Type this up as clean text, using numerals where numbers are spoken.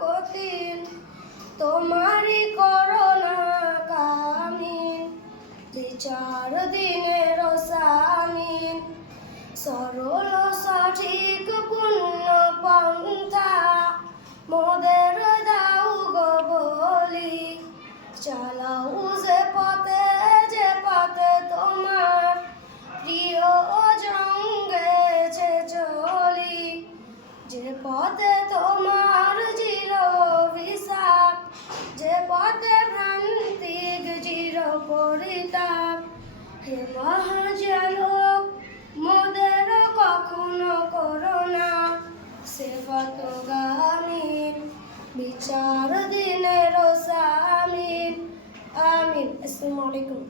কঠিন, তোমারই corona come in, বিচার দিনের সামিন, সরল সঠিক পূর্ণ পন্থা মোদের দাও গো বলি, চালাও যে পথে তোমার প্রিয় জঙ্গেছে চলি, যে পথে তোমার চির অভিশাপ, যে পথে ভ্রান্তিক চির পরিতাপ, হে মহাজালক মোদের কখনো করোনা সেবাতগামীন, বিচার দিনের সামিন। আমিন। আসসালামু আলাইকুম।